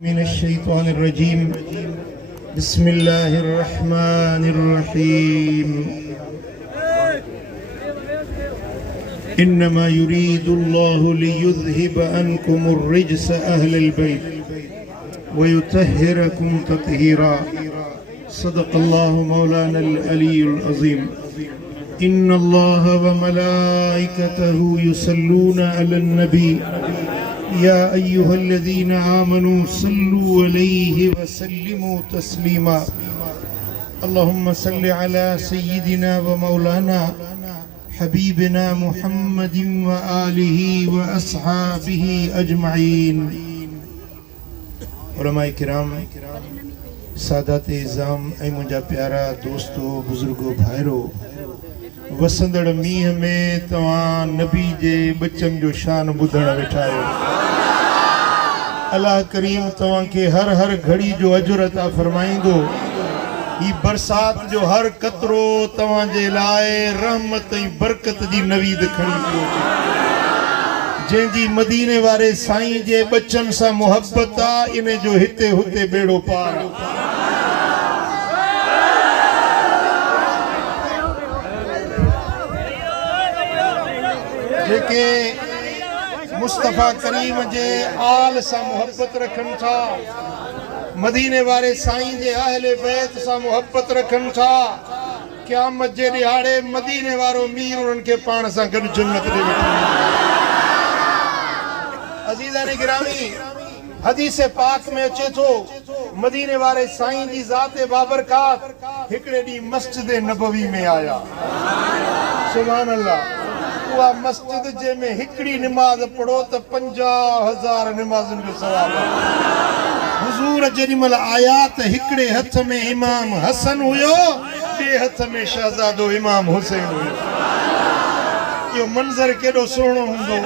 من الشيطان الرجيم بسم الله الرحمن الرحيم إنما يريد الله ليذهب عنكم الرجس أهل البيت ويطهركم تطهيرا صدق الله مولانا العلي العظيم إن الله وملائكته يصلون على النبي يا أيها الذين آمنوا صلوا عليه وسلموا تسليما اللهم صل على سيدنا ومولانا حبيبنا محمد وآله وأصحابه أجمعين علماء کرام सादात इज़ाम ऐं मुंहिंजा प्यारा दोस्तो बुज़ुर्गो भाइरो वसंदड़ मींहं में तव्हां नबी जे बचन जो शान ॿुधण वेठा आहियो। अल्लाह करीम तव्हांखे हर हर घड़ी जो अजुर अता फरमाईंदो। ही बरसात जो हर कतरो तव्हांजे लाइ रहमत ऐं बरकत जी नवीद खणी पियो अचे। जंहिंजी मदीने वारे साईं जे बचन सां मुहबत आहे इन जो हिते हुते बेड़ो पार। जेके मुस्तफ़ा करीम जे आल सां मुहबत रखनि था, मदीने वारे साईं जे अहले बैत सां मुहबत रखनि था, क़यामत जे ॾिहाड़े मदीने वारो मीर उन्हनि खे पाण सां गॾु जन्नत ॾे वेठो। अज़ीज़ान गिरामी, हदीस पाक में अचे थो मदीने वारे साईं जी ज़ात बाबरकात हिकिड़े ॾींहुं मस्जिद नबवी में आया। सुभान अल्लाह। उहा मस्जिद जंहिंमें हिकिड़ी निमाज़ पढ़ो त 50,000 निमाज़ुनि जो सवाब आहे। हुज़ूर जेॾीमहिल आया त हिकिड़े हथ में इमाम हसन हुयो, ॿिए हथ में शहज़ादो इमाम हुसैन हुयो। इहो मंज़र केॾो सुहिणो हूंदो।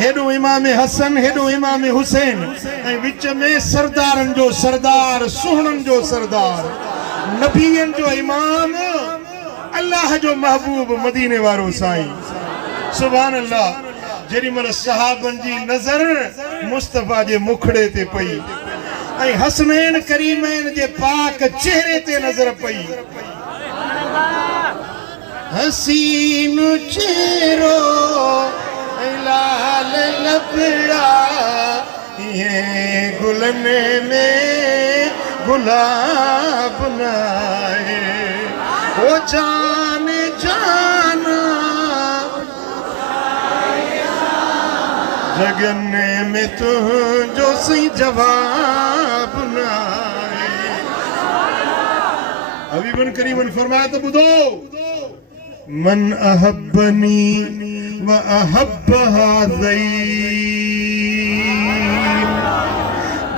हेॾो इमाम हसन, हेॾो इमाम हुसैन, ऐं विच में सरदारनि जो सरदार, सुहिणनि जो सरदार, नबीअनि जो इमाम, अल्लाह जो महबूब मदीने वारो साईं। सुभान अल्लाह। जेॾीमहिल सहाबनि जी नज़र मुस्तफ़ा जे मुखड़े ते पई ऐं हसनैन करीमैन जे पाक चेहरे ते नज़र पई। हसीन चेहरो ऐं लाल लबड़ा ये गुलनि में गुलाब नाहे ओ जान जाना जगन में तुझो सही जवाब ना है। हबीबन करीमन फरमाया तो बुधो, मन अहब्बनी व अहब्ब हाज़ैन।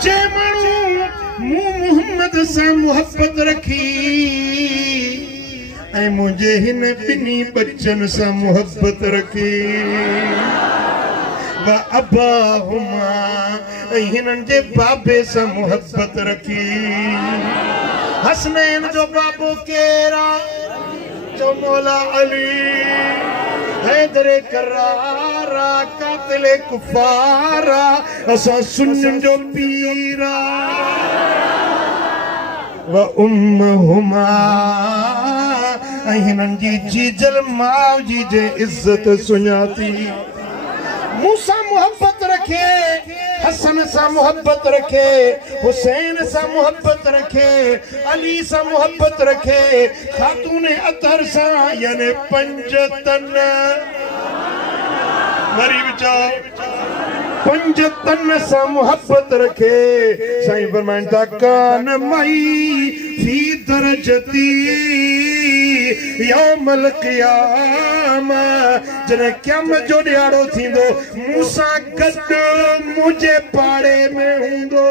जे माण्हू मोहम्मद सां मुहब्बत रखी ऐं मुंहिंजे हिन ॿिन्ही बचन सां मुहब्बत रखी, व अबाहुमा ऐं हिननि जे बाबे सां मुहब्बत रखी। हसनैन जो बाबो केरु आहे? चओ मौला अली। हैदर करारा कातिल कुफारा असां सुन्नियुनि जो पीर व उम्मुहुमा ऐं हिननि जी जीजल माउ जी जे इज़त सुञाती। मूंसां मुहबत रखे, हसन सां मुहबत रखे, हुसैन सां मुहबत रखे, अली सां मुहबत रखे, खातून अतर सां यानी 5 तन वरी बचा 5 तन सां मुहबत रखे। साईं फरमाइनि था कान मई फी दरजती यौमल क़यामा, जॾहिं क़यामत जो ॾियारो थींदो मूंसां गॾु मुंहिंजे पाड़े में हूंदो।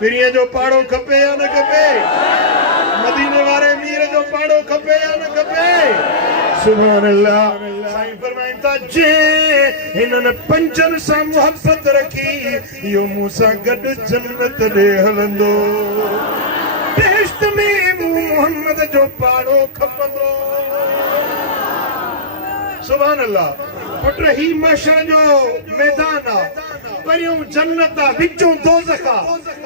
पीरीअ जो पाड़ो खपे या न खपे? मदीने वारे मीर जो पाड़ो खपे या न खपे? सुभान अल्लाह। साईं फरमाइनि था जे हिननि 5 सां मुहबत रखी इहो मूंसां गॾु जन्नत ॾे हलंदो। बेश्त में मोहम्मद जो पाड़ो खपंदो। सुभान अल्लाह। पुट ही मशर जो मैदान आहे। परियों जन्नत विचों दोज़ख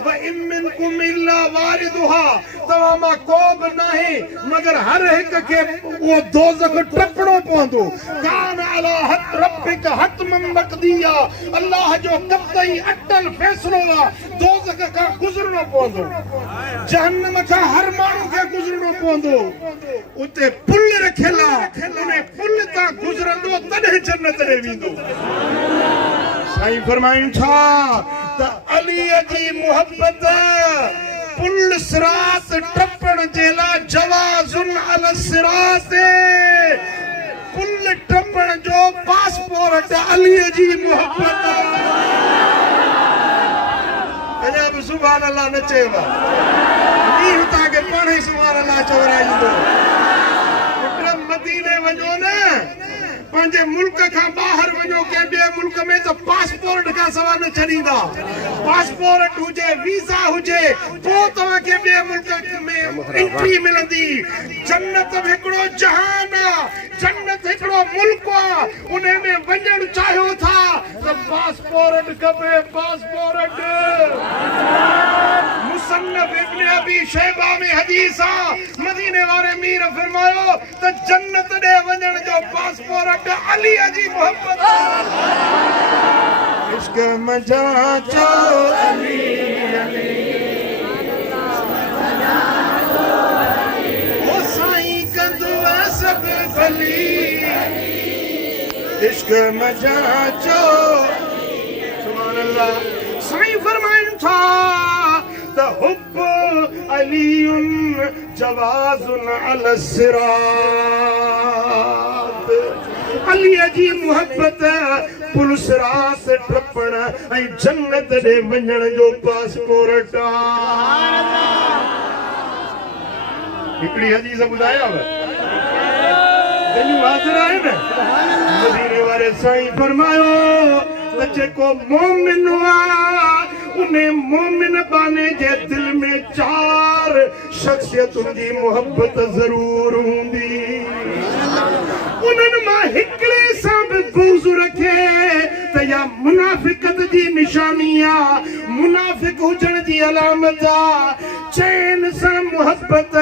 व इमिनकुम इल्ला वारिदुहा तमामा को बि नाहे मगर हर हिक खे वो दोज़ख टपणो पवंदो कान अला हत रब्बिक हतमन मक़दिया अल्लाह जो कतई अटल फैसलो आहे दोज़ख खां गुज़रनो पवंदो जहन्नम खां हर माण्हू खे गुज़रनो पवंदो उते पुल रखियल आहे उन पुल तां गुज़रंदो तॾहिं जन्नत ॾे वेंदो साईं फरमाइनि था त अलीअ जी मुहबत पुल सिरात टपण जे लाइ जवाज़ुन अल सिरात पुल टपण जो पासपोर्ट अलीअ जी मुहबत अञा बि सुभान अल्लाह न चयो मींहुं तव्हांखे पाण ई सुभान अल्लाह चवराईंदो पुट मदीने वञो न पंहिंजे मुल्क खां ॿाहिरि वञो कंहिं ॿिए मुल्क में त पासपोर्ट खां सवाइ न छॾींदा पासपोर्ट हुजे वीज़ा हुजे पोइ तव्हांखे ॿिए मुल्क में एंट्री मिलंदी जन्नत हिकिड़ो जहान आहे जन्नत हिकिड़ो मुल्क आहे उन में वञण चाहियो था त पासपोर्ट खपे पासपोर्ट मुसन्नफ इब्न अबी शैबा में हदीस आहे मदीने वारे मीर फरमायो त जन्नत ॾे वञण जो पासपोर्ट अलीअ जी मोहब्बत इश्क मजा चो अली अली ओ साईं कंदो सब भली इश्क मजा चो सुभान अल्लाह साईं फरमाइनि था त हुब अलीउन जवाज़ुन अल सिरात अलीअ जी मुहब्बत पुल सिरात टपण ऐं जन्नत ॾे वञण जो पासपोर्ट हिकिड़ी हदीस ॿुधायांव दिलियूं हाज़िर आहिनि मदीने वारे साईं फरमायो त जेको मोमिन आहे उन मोमिन बाने जे दिल में 4 शख्सियतुनि जी मोहब्बत ज़रूर हूंदी उन्हनि मां हिकिड़े सां बि बुग़्ज़ रखे त या मुनाफ़िक़त जी निशानी आहे मुनाफ़िक हुजण जी अलामत आहे चैन सां मोहब्बत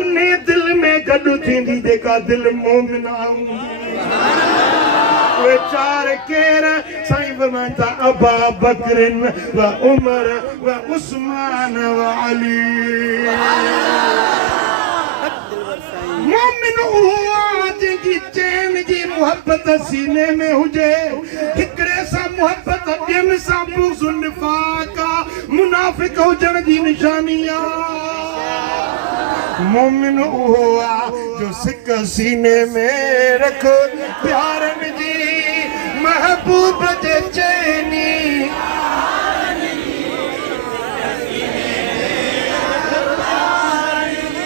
उन दिल में गॾु थींदी जेका दिल मोमिन आहे वे 4 केर साईं फरमाइनि था अबा बकरिन व उमर व उस्मान व अली मोमिन उहो आहे जंहिंजी चैन जी मोहब्बत सीने में हुजे हिकिड़े सां मोहब्बत ॿियनि सां बुग़्ज़ निफ़ाक़ मुनाफ़िक हुजण जी निशानी आहे मोमिन उहो आहे जो सिक सीने में रख प्यारनि जी महबूब जे चैनी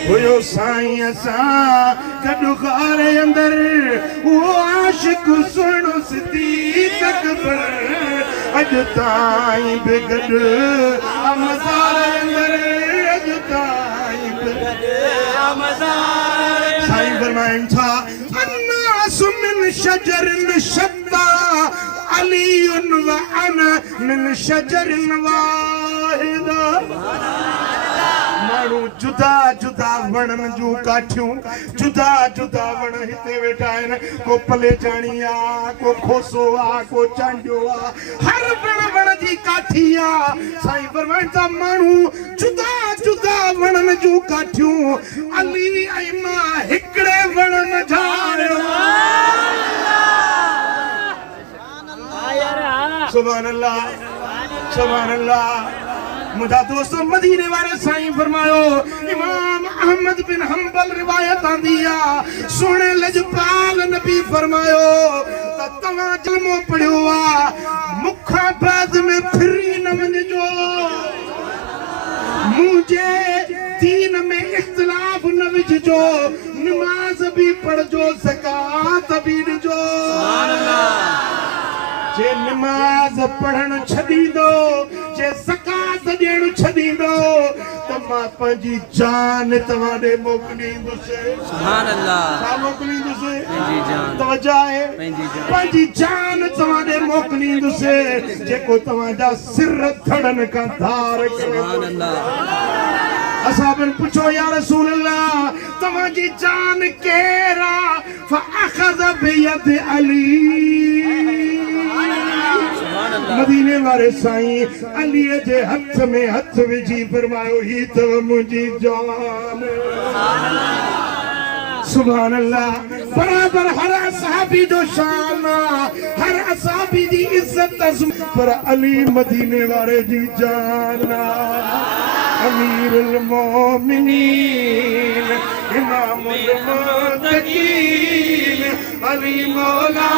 हुयो साईं असां गॾु गारे अंदरि उहो आशिक सुहिणो सिद्दीक़ अकबर अॼु ताईं बि गॾु मज़ार अंदरि अॼु ताईं बि साईं फरमाइनि था अन्नास मिन शजरिन शत्ता अलीयुन व अना मिन शजरिन वाहिदा माण्हू जुदा जुदा वणनि जूं काठियूं जुदा जुदा वण हिते वेठा आहिनि को पलेजाणी आहे को खोसो आहे को चांडियो आहे हर वण जी काठी आहे साईं फरमाइनि था माण्हू जुदा जुदा वणनि जूं काठियूं अली ऐं मां हिकिड़े वण में झाड़ियो सुभान अल्लाह सुभान अल्लाह मुझा दोस्तों मदीने वाले साईं फरमायो इमाम अहमद बिन हंबल रिवायत आंदी आ सोने लजपाल नबी फरमायो त तव्हां जलमो पढ़ियो आ मुखा बाद में फिरी न वञिजो मुझे दीन में इख्तिलाफ न विझजो नमाज भी पढ़जो ज़कात भी ॾिजो जे नमाज पढ़ण छॾींदो जे ज़कात ॾियण छॾींदो त मां पंहिंजी जान तव्हांॾे मोकिलींदुसि। सुभान अल्लाह। छा मोकिलींदुसि? पंहिंजी जान। तवज्जो आहे? पंहिंजी जान तव्हांॾे मोकिलींदुसि जेको तव्हांजा सिर थड़नि खां धार करे। सुभान अल्लाह। असाबन पुछो या रसूल अल्लाह तव्हांजी जान केरा फअखज़ बियद अली। मदीने वारे साईं अली जे हथ में हथ विझी फरमायो ही तव मुंहिंजी जान। सुभान अल्लाह। बराबर हर असहाबी जो शान हर असहाबी जी इज्जत पर अली मदीने वारे जी जान। अमीरुल मोमिनीन इमामुल मुत्तकीन अली मौला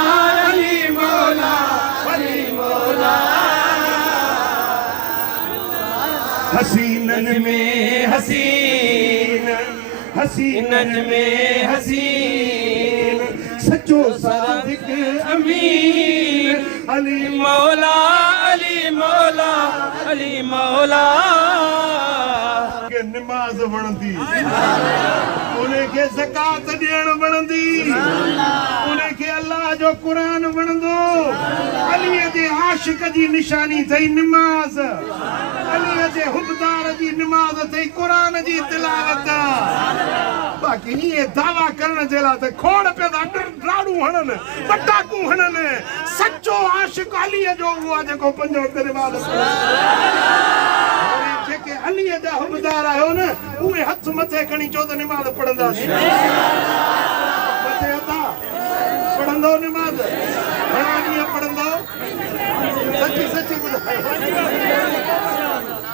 अली मौला अली मौला। हसीनन में हसीन हसीनन में हसीन सच्चो सादिक अमीर अली मौला अली मौला अली मौला। नमाज वणंदी उनखे ज़कात ॾियण वणंदी उनखे अल्लाह जो क़ुरान वणंदो। अलीअ जे आशिक जी निशानी अथई नमाज। अलीअ जे हुबदार जी नमाज अथई क़ुरान जी तिलावत। बाक़ी हीअं दावा करण जे लाइ त खोड़ पिया था ॾाड़ू हणनि पटाकू हणनि। सचो आशिक अलीअ जो उहो आहे जेको 5 वक़्त नमाज जेके अलीअ जा हुबदार आहियो न उहे हथ मथे खणी चओ त निमाज़ पढ़ंदासीं। मथे हथा पढ़ंदो निमाज़ घणा ॾींहं पढ़ंदो? सची सची ॿुधायो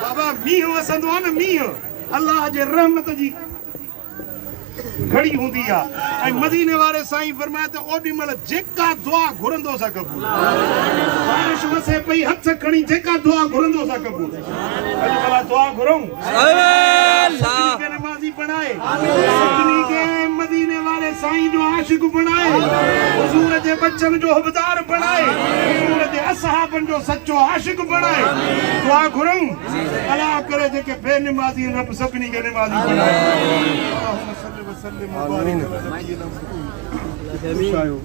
बाबा। मींहुं वसंदो आहे न मींहुं अल्लाह जे रहमत जी घड़ी हूंदी आहे ऐं मदीने वारे साईं फरमाए त ओॾी महिल जेका दुआ घुरंदो सा क़बूल। बारिश वसे पई हथ खणी जेका दुआ घुरंदो सा क़बूल। अॼु भला दुआ घुरूं सभिनी खे नमाज़ी बणाए सभिनी खे मदीने वारे साईं जो आशिक बणाए हुजूर जे बच्चन जो हुबदार बणाए हुजूर जे असहाबन जो सच्चो आशिक बणाए। दुआ घुरूं अल्लाह करे जेके बेनमाज़ी रब सभिनी खे नमाज़ी बणाए। वसल्लम मुबारक खुश आयो।